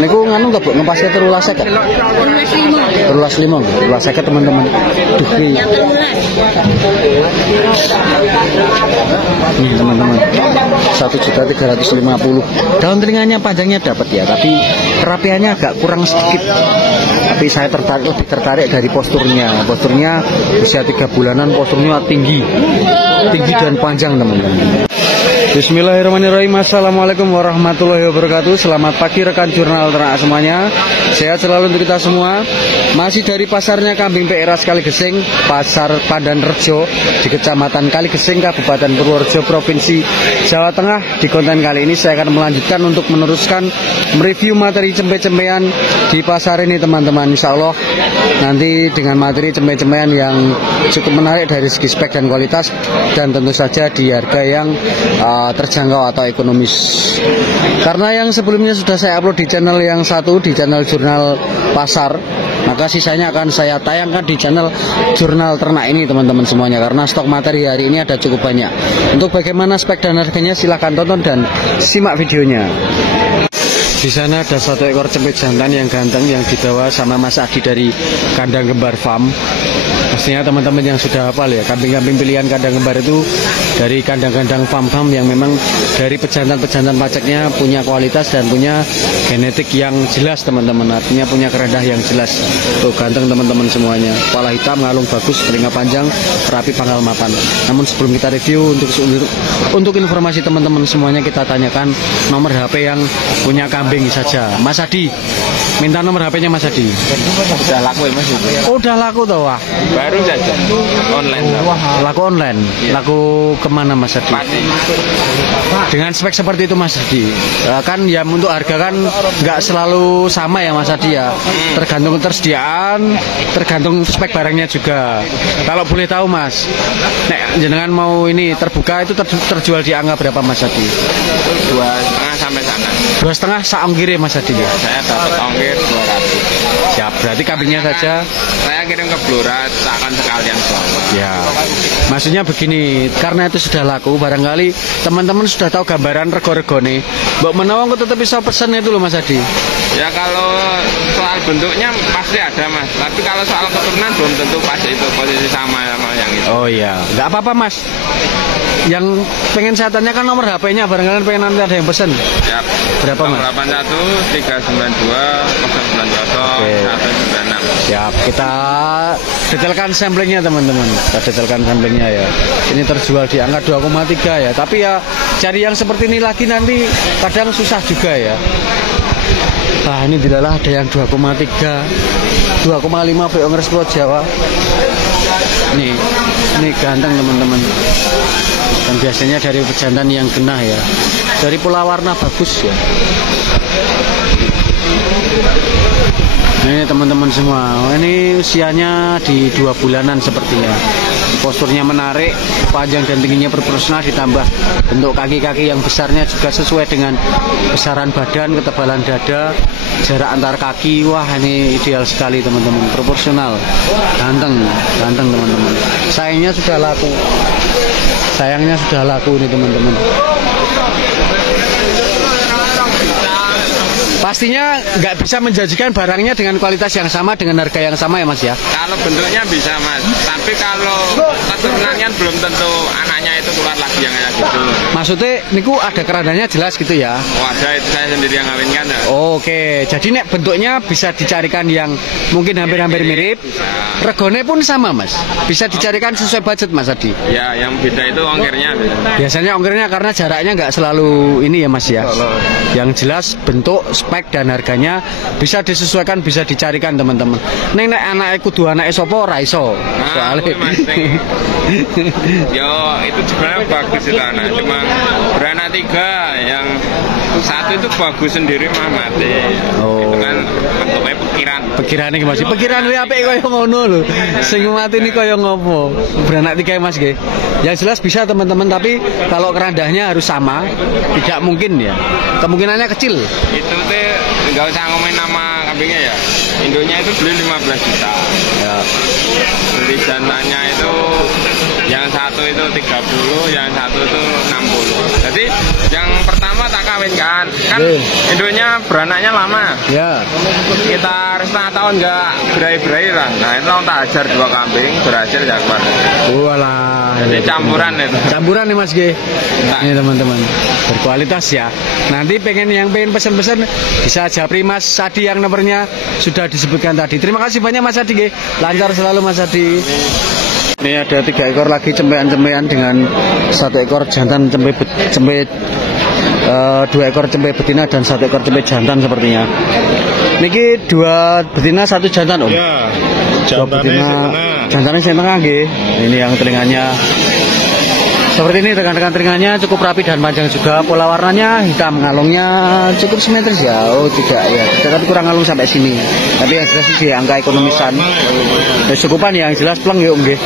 Niku nganu nggak Bu, ngepasnya 13.50. 13.50 teman-teman. Duh, nih teman-teman, 1.350.000. Daun telinganya panjangnya dapat ya, tapi kerapiannya agak kurang sedikit. Tapi saya lebih tertarik dari posturnya. Posturnya usia 3 bulanan, posturnya tinggi dan panjang teman-teman. Bismillahirrahmanirrahim. Assalamualaikum warahmatullahi wabarakatuh. Selamat pagi rekan jurnal ternak semuanya. Sehat selalu untuk kita semua. Masih dari pasarnya kambing PRS Kaligesing, Pasar Pandan Rejo di Kecamatan Kaligesing, Kabupaten Purworejo, Provinsi Jawa Tengah. Di konten kali ini saya akan melanjutkan untuk meneruskan mereview materi cempe-cempean di pasar ini teman-teman. Insya Allah nanti dengan materi cempe-cempean yang cukup menarik dari segi spek dan kualitas, dan tentu saja di harga yang terjangkau atau ekonomis. Karena yang sebelumnya sudah saya upload di channel yang satu, di channel Jurnal Pasar, maka sisanya akan saya tayangkan di channel Jurnal Ternak ini teman-teman semuanya, karena stok materi hari ini ada cukup banyak. Untuk bagaimana spek dan harganya silahkan tonton dan simak videonya. Di sana ada satu ekor cempe jantan yang ganteng yang dibawa sama Mas Adi dari Kandang Kembar Farm. Pastinya teman-teman yang sudah hafal ya, kambing-kambing pilihan kandang kembar itu dari kandang-kandang farm-farm yang memang dari pejantan-pejantan pacaknya punya kualitas dan punya genetik yang jelas teman-teman. Artinya punya kerendah yang jelas. Tuh ganteng teman-teman semuanya. Kepala hitam, ngalung bagus, telinga panjang, rapi, pangkal mapan. Namun sebelum kita review, untuk informasi teman-teman semuanya, kita tanyakan nomor HP yang punya kambing saja. Mas Adi, minta nomor HP-nya Mas Adi. Udah laku ya Mas? Oh, udah laku toh, wah. Baru saja online. Laku online. Ya. Laku kemana Mas Adi? Dengan spek seperti itu Mas Adi. Kan ya untuk harga kan nggak selalu sama ya Mas Adi ya. Tergantung ketersediaan, tergantung spek barangnya juga. Kalau boleh tahu Mas, nek jenengan mau ini terbuka itu terjual di angka berapa Mas Adi? 2,5 sampai sana. 2,5 sak ongkir ya Mas Adi ya? Saya dapat ongkir 200. Siap, berarti kambingnya saja. Saya kirim ke Blora, akan sekalian bawa. Ya, maksudnya begini, karena itu sudah laku, barangkali teman-teman sudah tahu gambaran rego-regone. Mbak Menawang kok tetap bisa pesen itu loh Mas Adi. Ya kalau soal bentuknya pasti ada Mas, tapi kalau soal keturunan belum tentu pas itu posisi sama yang itu. Oh iya, nggak apa-apa Mas. Yang pengen saya tanyakan nomor HP-nya, barangkali pengen nanti ada yang pesen. Siap. Berapa Mas? 81 392 090 196. Siap, kita detailkan samplingnya teman-teman. Kita detailkan samplingnya ya. Ini terjual di angka 2,3 ya. Tapi ya cari yang seperti ini lagi nanti kadang susah juga ya. Nah ini dilalah ada yang 2,3, 2,5 Beongers Pulau Jawa. Ini ganteng teman-teman. Dan biasanya dari pejantan yang genah ya. Dari pola warna bagus ya. Ini teman-teman semua, ini usianya di 2 bulanan sepertinya. Posturnya menarik, panjang dan tingginya proporsional, ditambah bentuk kaki-kaki yang besarnya juga sesuai dengan besaran badan, ketebalan dada, jarak antar kaki. Wah ini ideal sekali teman-teman, proporsional, ganteng teman-teman. Sayangnya sudah laku nih teman-teman. Pastinya nggak bisa menjanjikan barangnya dengan kualitas yang sama, dengan harga yang sama ya Mas ya? Kalau bentuknya bisa Mas, tapi kalau keturunannya belum tentu anaknya itu keluar lagi yang kayak gitu. Maksudnya niku ada kerandanya jelas gitu ya? Oh ada, itu saya sendiri yang ngawinkan ya. Oke, jadi nek bentuknya bisa dicarikan yang mungkin hampir-hampir mirip. Regone pun sama Mas, bisa dicarikan sesuai budget Mas Adi? Ya, yang beda itu ongkirnya. Biasanya ongkirnya karena jaraknya nggak selalu ini ya Mas ya? Yang jelas bentuk, spek dan harganya bisa disesuaikan, bisa dicarikan teman-teman. Neng nek anake kudu anake sapa ora iso. Soalnya yo itu sebenarnya bagus itu anak, cuma beranak 3 yang satu itu bagus sendiri mah mati. Itu kan bentuknya Pikirannya Mas. Pikiran kuwi apik kaya ngono lho. Sing mati ni kaya ngopo? Beranak 3 Mas nggih. Yang jelas bisa teman-teman, tapi kalau kerandahnya harus sama, tidak mungkin ya. Kemungkinannya kecil. Itu teh nggak usah ngomongin nama kambingnya ya. Induknya itu beli 15 juta. Ya. Beli jantannya itu yang satu itu 30, yang satu itu 60. Jadi yang pertama pertama tak kawinkan. Kan Oke. induknya beranaknya lama. Ya. Sekitar setengah tahun nggak berai-berai lah. Nah itu tak ajar 2 kambing berhasil ya keluar. Walah. Jadi campuran itu. Campuran nih Mas G. Ini teman-teman. Berkualitas ya. Nanti yang pengen pesan-pesan bisa japri Mas Sadi yang nomornya sudah disebutkan tadi. Terima kasih banyak Mas Sadi G. Lancar selalu Mas Sadi. Ini ada 3 ekor lagi cempean-cempean dengan 1 ekor jantan cempe 2 ekor cempe betina dan 1 ekor cempe jantan sepertinya. Niki 2 betina 1 jantan Om. Ya, 2 betina jantannya yang tengah nggih. Ini yang telinganya seperti ini, rekan-rekan telinganya cukup rapi dan panjang juga. Pola warnanya hitam, ngalungnya cukup simetris ya. Oh tidak ya, tapi kurang ngalung sampai sini. Tapi yang jelas sih angka ekonomisan. Cukupan yang jelas pleng ya Om nggih.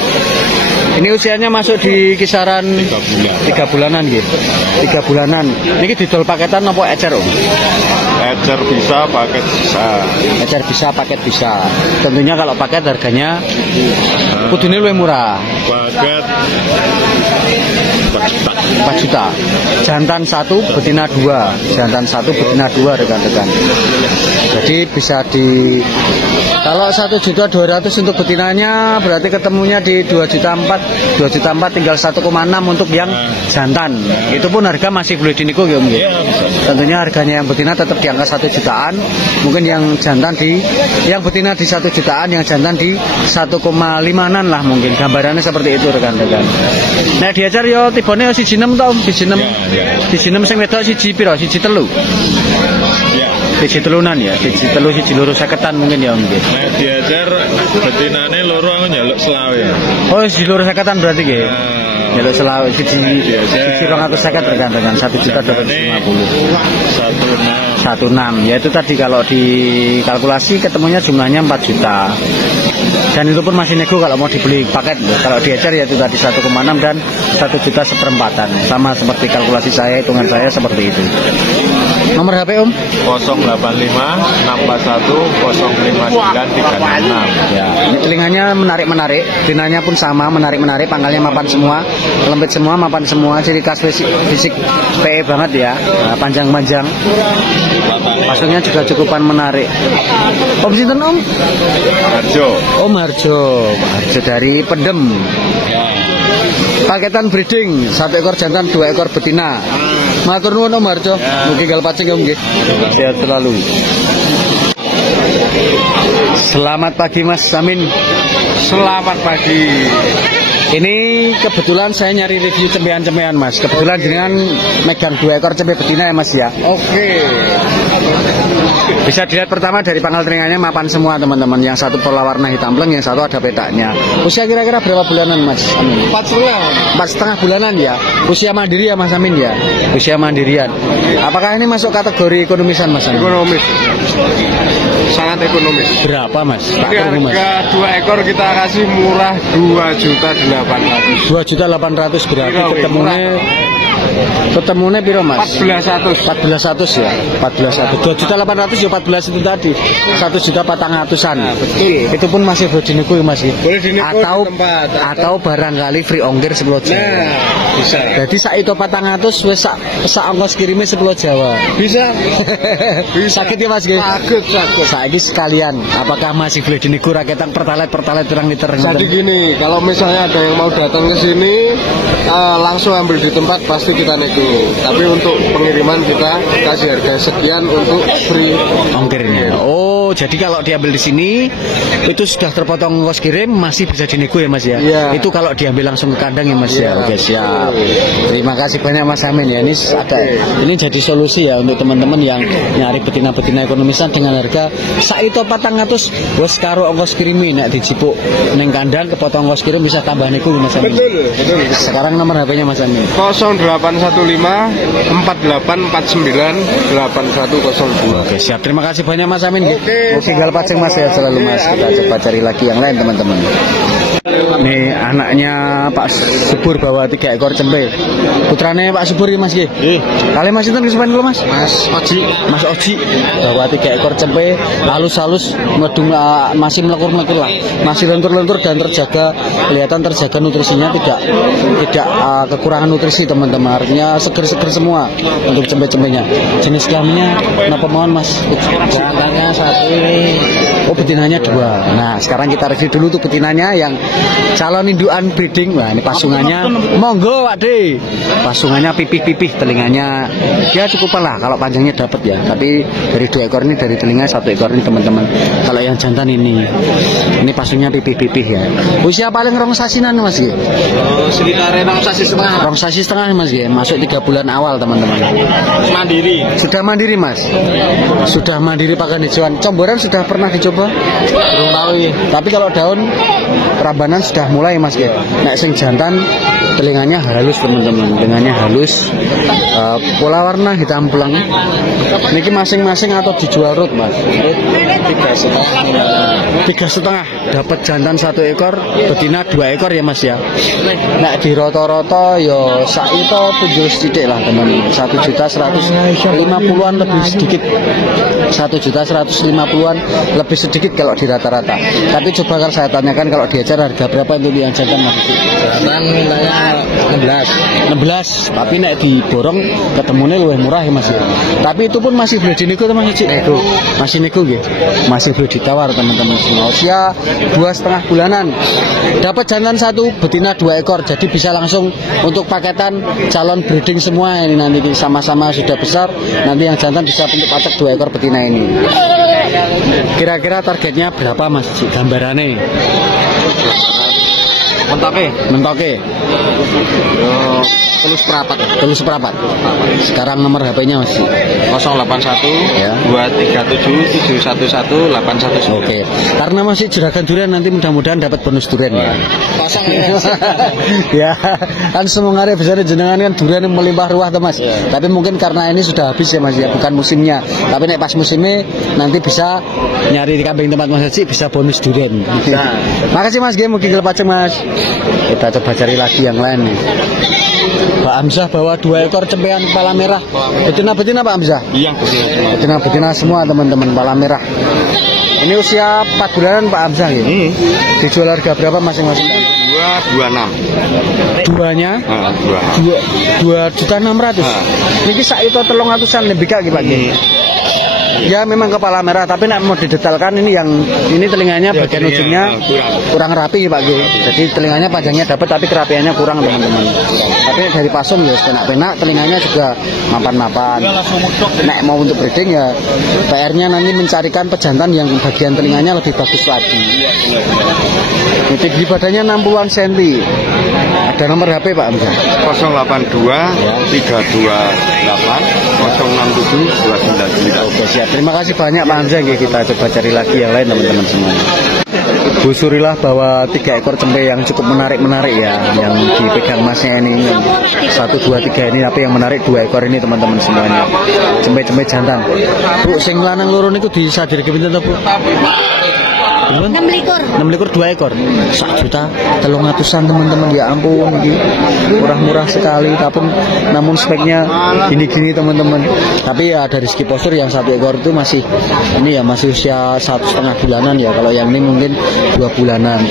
Ini usianya masuk di kisaran 3 bulanan nggih. 3 bulanan. Niki didol paketan apa ecer Om? ecer bisa, paket bisa. Ecer bisa, paket bisa. Tentunya kalau paket harganya kudune luwih murah. Paket 4 juta. Jantan 1, betina 2. Jantan 1, betina 2 rekan-rekan. Jadi bisa di kalau 1.200.000 untuk betinanya berarti ketemunya di 2.400.000. 2.400.000 tinggal 1,6 untuk yang jantan. Itu pun harga masih boleh diniku ya Om. Tentunya harganya yang betina tetap di angka 1 jutaan. Mungkin yang jantan yang betina di 1 jutaan, yang jantan di 1,5-an lah mungkin. Gambarannya seperti itu rekan-rekan. Nah diajar yo tibone yo 1,6 to, 1,6. 1,6 sing wedok 1 piro? 1,3. Ya. 1,3 ya, 1,3 1,2 mungkin ya mungkin. Nah, diajar betinane loro aku nyaluk selawe. Oh, 1,2 berarti nggih. Jaluk selawe 1,250 rekan-rekan 1.250.000. 16 ya itu tadi kalau dikalkulasi ketemunya jumlahnya 4 juta. Dan itu pun masih nego kalau mau dibeli paket. Kalau diecer ya itu tadi 1,6 dan 1 juta seperempatan. Sama seperti kalkulasi saya, hitungan saya seperti itu. Nomor HP Om? 085 641 059 366. Ya, ini telinganya menarik-menarik, betinanya pun sama, menarik-menarik, pangkalnya mapan semua, lembut semua, mapan semua, ciri khas fisik PE banget ya, panjang-panjang. Pasungnya juga cukupan menarik. Om sinten Om? Harjo. Om Harjo, Harjo dari Pendem. Paketan breeding, 1 ekor jantan, 2 ekor betina. Matur nuwun Om Harjo. Mugi gal pacing Om nggih. Sehat selalu. Selamat pagi Mas Samin. Selamat pagi. Ini kebetulan saya nyari review cempean-cempean Mas. Kebetulan dengan megang 2 ekor cempe betina ya Mas ya. Oke. Bisa dilihat pertama dari pangkal telinganya mapan semua teman-teman. Yang satu pola warna hitam pleng, yang satu ada petaknya. Usia kira-kira berapa bulanan Mas Amin? 4,5 bulanan ya. Usia mandiri ya Mas Amin ya. Usia mandirian. Apakah ini masuk kategori ekonomisan Mas Amin? Ekonomis. Sangat ekonomis. Berapa Mas? Tak Jadi perlu, Mas. harga 2 ekor kita kasih murah 2.800.000. 2.800.000 berarti ketemunya piro Mas? 14.100 ya. 14.100. 2.800.000 ya 14 itu tadi. 1.400.000-an. Betul. Itu pun masih boleh dinego ya Mas. Boleh dinego atau di tempat. atau barangkali free ongkir 10 Jawa. Nah, bisa. Jadi sak itu 400 wis sak ongkos kirime 10 Jawa. Bisa. Bisa. Sakit ya Mas nggih? Sakit. Saiki sekalian, apakah masih boleh dinego raketan pertalite pirang liter? Jadi gini, kalau misalnya ada yang mau datang ke sini langsung ambil di tempat pasti kita nego. Tapi untuk pengiriman kita kasih harga sekian untuk free ongkirnya. Oh, jadi kalau diambil di sini itu sudah terpotong ongkos kirim masih bisa dinego ya Mas ya? Iya. Itu kalau diambil langsung ke kandang ya Mas Iya. ya. Oke, siap. Terima kasih banyak Mas Amin ya. Ini jadi solusi ya untuk teman-teman yang nyari betina-betina ekonomisan dengan harga saito 400 wis karo ongkos kirimi nek dijipuk ning kandang kepotong ongkos kirim bisa tambah niku Mas Amin. Betul. Sekarang nomor HP-nya Mas Amin. 0815 4849 8102. Oke, siap. Terima kasih banyak Mas Amin. Oke, tinggal paceng Mas ya selalu Mas. Kita coba cari lagi yang lain teman-teman. Nih anaknya Pak Subur bawa 3 ekor cempe. Putrane Pak Subur iki Mas nggih. Nggih. Kali Mas sinten kesuwen kula Mas? Mas Oji. Mas Oji bawa 3 ekor cempe halus-halus medung masih melekur-melekur lah. Masih lentur-lentur dan terjaga, kelihatan terjaga nutrisinya, tidak kekurangan nutrisi teman-teman. Artinya seger-seger semua untuk cempe-cempenya. Jenis kelaminnya kenapa mohon Mas? Jantannya 1 ini. Oh betinanya 2. Nah sekarang kita review dulu tuh betinanya yang calon indukan breeding. Wah ini pasungannya monggo Pak De. Pasungannya pipih-pipih, telinganya ya cukup lah kalau panjangnya dapat ya. Tapi dari 2 ekor ini, dari telinga 1 ekor ini teman-teman. Kalau yang jantan ini pasungnya pipih-pipih ya. Usia paling rong sasinan Mas G. Sekitar 2 sasi setengah. Rong sasi setengah Mas G. Masuk 3 bulan awal teman-teman. Mandiri. Sudah mandiri Mas. Sudah mandiri pakan hijauan. Comboran sudah pernah dicoba? Belum tahu ya. Tapi kalau daun rambanan sudah mulai Mas G. Nek sing jantan telinganya halus teman-teman, telinganya halus, pola warna hitam pulang. Niki masing-masing atau dijual rut Mas? 3,5. Dapat jantan 1 ekor, betina 2 ekor ya Mas ya. Nek di roto-roto yo sak itu 7 sedikit lah teman-teman. 1.150.000-an lebih sedikit. 1.150.000-an lebih sedikit kalau di rata-rata. Tapi coba kalau saya tanyakan kalau diajar harga berapa untuk yang jantan Mas? Jantan mintanya 16. Tapi nek diborong ketemunya lebih murah ya Mas ya. Tapi itu pun masih boleh dinego teman Cik. Masih nego nggih. Masih boleh ditawar teman-teman semua. Usia 2,5 bulanan. Dapat jantan 1, betina 2 ekor. Jadi bisa langsung untuk paketan calon breeding semua ini nanti sama-sama sudah besar. Nanti yang jantan bisa untuk paket 2 ekor betina ini. Kira-kira targetnya berapa Mas Cik? Gambarannya? Mentoke. Telus perapat. Sekarang nomor HP-nya Mas. 081 ya. 237 711 811. Oke. Karena masih juragan durian nanti mudah-mudahan dapat bonus durian ya. Kosong ya. Ya, kan semua hari besar jenengan kan durian melimpah ruah tuh Mas. Ya. Tapi mungkin karena ini sudah habis ya Mas ya, bukan musimnya. Tapi nek pas musimnya nanti bisa nyari di kambing tempat Mas Haji bisa bonus durian. Nah. Makasih Mas, mungkin kelepaceng Mas. Kita coba cari lagi yang lain nih. Pak Hamzah bawa 2 ekor cempean kepala merah. Betina Pak Hamzah? Iya. Betina semua teman-teman kepala merah. Ini usia 4 bulanan Pak Hamzah ya? Dijual harga berapa masing-masing? 226. Duanya? 2.600.000. Niki sak itu 300-an lebih kak Pak. Ya memang kepala merah, tapi nak mau didetailkan ini telinganya bagian ujungnya kurang rapi Pak G. Jadi telinganya panjangnya dapat tapi kerapiannya kurang teman-teman. Tapi dari pasung ya penak-penak, telinganya juga mapan-mapan. Nek mau untuk breeding ya PR-nya nanti mencarikan pejantan yang bagian telinganya lebih bagus lagi. Ini tinggi badannya 60-an cm. Ada nomor HP Pak Hamzah? 082 328 067 299. Oke siap. Terima kasih banyak Pak Hamzah. Kita coba cari lagi yang lain teman-teman semua. Bu Surilah bawa 3 ekor cempe yang cukup menarik ya, yang dipegang masnya ini 1, 2, 3 ini, tapi yang menarik 2 ekor ini teman-teman semuanya. Cempe jantan. Bu, sing lanang loro niku disadiri pinten to Bu? 6 likur 2 ekor 1.300.000 teman-teman, ya ampun ini murah sekali, tapi namun speknya gini teman-teman. Tapi ya dari segi postur yang 1 ekor itu masih usia 1,5 bulanan ya. Kalau yang ini mungkin 2 bulanan.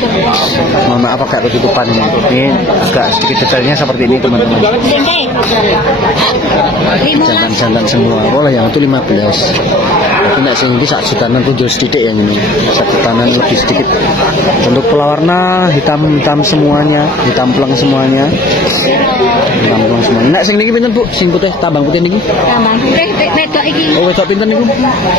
Mohon maaf agak ketutupan ini agak sedikit detailnya seperti ini teman-teman. Jantan semua. Oh yang itu 15. Tapi nek sing iki 1 jutaan tunjul sedikit yang ini. 1 jutaan lebih sedikit. Untuk pola warna hitam semuanya, hitam pleng semuanya. Nek sing niki pinten Bu? Sing putih, tambang putih niki? Tambang putih wedok iki. Oh, wedok pinten niku?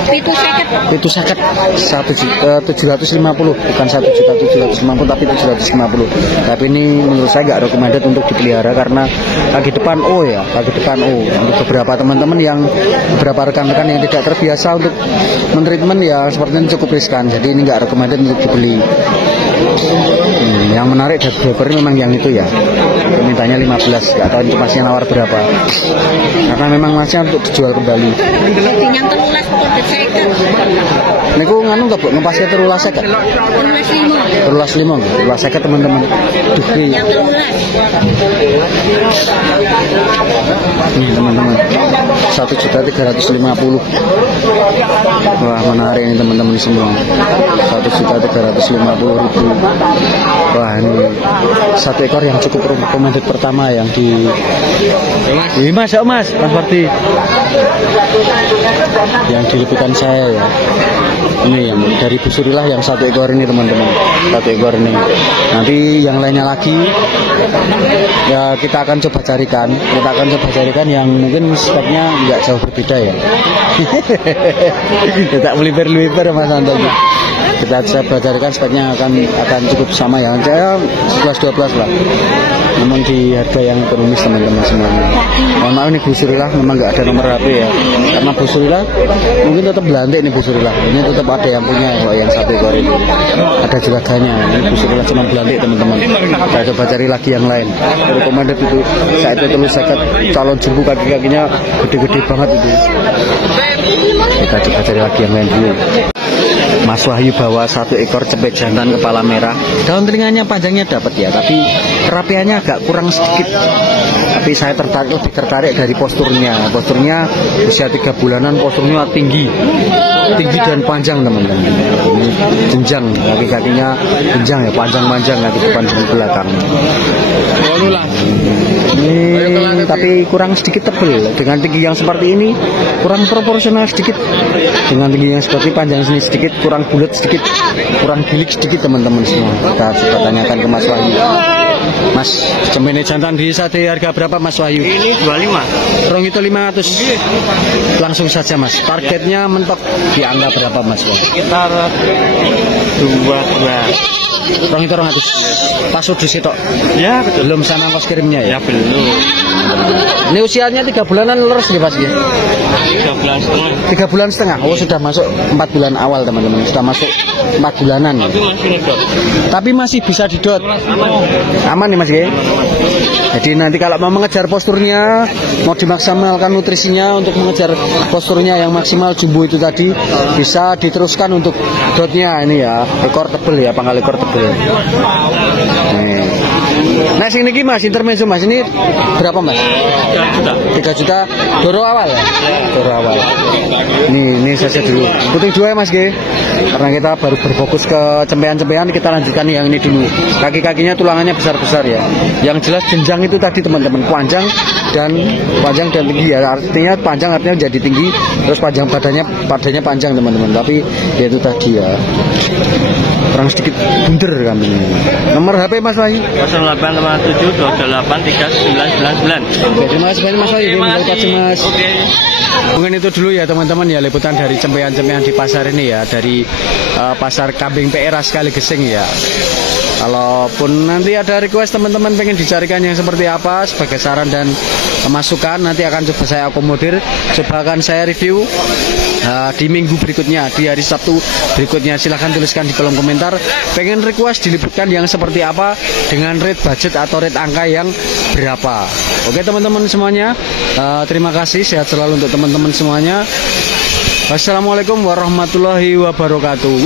750. 1.750, bukan 1.750 tapi 750. Tapi ini menurut saya nggak recommended untuk dipelihara karena kaki depan O. Untuk beberapa teman-teman beberapa rekan-rekan yang tidak terbiasa untuk mentreatment ya seperti ini cukup riskan. Jadi ini nggak recommended untuk dibeli. Yang menarik dari broker memang yang itu ya. Mintanya 15, nggak tahu itu masnya nawar berapa. Karena memang masnya untuk dijual kembali. Jadi yang 13 kok Niku nganu nggak Bu, ngepasnya 13.50. 13.50 teman-teman. Duh, nih teman-teman, 1.350.000. Wah, menarik ini teman-teman semua. 1.350.000. Wah, ini satu ekor yang cukup recommended pertama yang di ini Mas Parti yang di liputan saya ya. Ini yang dari Busurilah yang satu ekor ini teman-teman, satu ekor ini. Nanti yang lainnya lagi ya kita akan coba carikan yang mungkin speknya nggak jauh berbeda ya. Tidak melibar-libar Mas Anton. Kita coba carikan speknya akan cukup sama ya, saya 11-12 lah. Namun di harga yang ekonomis teman-teman semuanya. Mohon maaf nih Busurilah memang nggak ada nomor HP ya, karena Busurilah mungkin tetap belantik nih Busurilah. Ini tetap ada yang punya yang satu ekor ini. Ada juraganya. Ini Busurilah cuma belantik teman-teman. Saya coba cari lagi yang lain. Recommended itu. Saya itu terus sekat calon jumbo kaki-kakinya gede-gede banget itu. Kita coba cari lagi yang lain dulu. Mas Wahyu bawa satu ekor cepet jantan kepala merah. Daun telinganya panjangnya dapat ya, tapi kerapiannya agak kurang sedikit. Tapi saya lebih tertarik dari posturnya. Posturnya usia 3 bulanan, posturnya tinggi dan panjang teman-teman. Ini jenjang, kaki-kakinya jenjang ya, panjang-panjang kaki depan dan belakang. Ini tapi kurang sedikit tebal. Dengan tinggi yang seperti ini kurang proporsional sedikit. Dengan tinggi yang seperti panjang sini sedikit, kurang bulat sedikit, kurang gilik sedikit teman-teman semua. Kita coba tanyakan ke Mas Wahyu. Mas, cemene jantan di sate harga berapa Mas Wahyu? Ini 25. Rong itu 500. Langsung saja Mas. Targetnya mentok di angka berapa Mas Wahyu? Sekitar 22. Rong itu 200. Pas udus itu. Ya, betul. Belum sama kos kirimnya ya? Ya, belum. Ini usianya 3 bulanan leres nih Mas ya? 3 bulan setengah. 3 bulan setengah. Oh, sudah masuk 4 bulan awal teman-teman. Sudah masuk 4 bulanan. Tapi masih ngedot. Tapi masih bisa didot. Aman nih Mas ya? Jadi nanti kalau mau mengejar posturnya, mau dimaksimalkan nutrisinya untuk mengejar posturnya yang maksimal jumbo itu tadi, bisa diteruskan untuk dotnya ini ya, ekor tebel ya, pangkal ekor tebel. Nih. Nah sini Mas, intermezzo Mas, ini berapa Mas? 3 juta. Doro awal ya? Doro awal. Ini saja dulu. Puting 2 ya Mas G. Karena kita baru berfokus ke cempean-cempean, kita lanjutkan yang ini dulu. Kaki-kakinya tulangannya besar-besar ya. Yang jelas jenjang itu tadi teman-teman, panjang dan tinggi ya. Artinya panjang artinya jadi tinggi, terus panjang badannya panjang teman-teman. Tapi ya itu tadi ya. Kurang sedikit bunder kami ini. Nomor HP Mas Wahyu? 0857 283 999. Oke, terima kasih banyak Mas Wahyu. Terima kasih Mas. Oke. Mungkin itu dulu ya teman-teman ya, liputan dari cempean-cempean di pasar ini ya, dari pasar kambing PR sekali Gesing ya. Kalaupun nanti ada request teman-teman pengen dicarikan yang seperti apa sebagai saran dan masukan, nanti akan coba saya akomodir, coba akan saya review di minggu berikutnya, di hari Sabtu berikutnya. Silahkan tuliskan di kolom komentar pengen request diliputkan yang seperti apa, dengan rate budget atau rate angka yang berapa. Oke teman-teman semuanya, terima kasih, sehat selalu untuk teman-teman semuanya. Wassalamualaikum warahmatullahi wabarakatuh.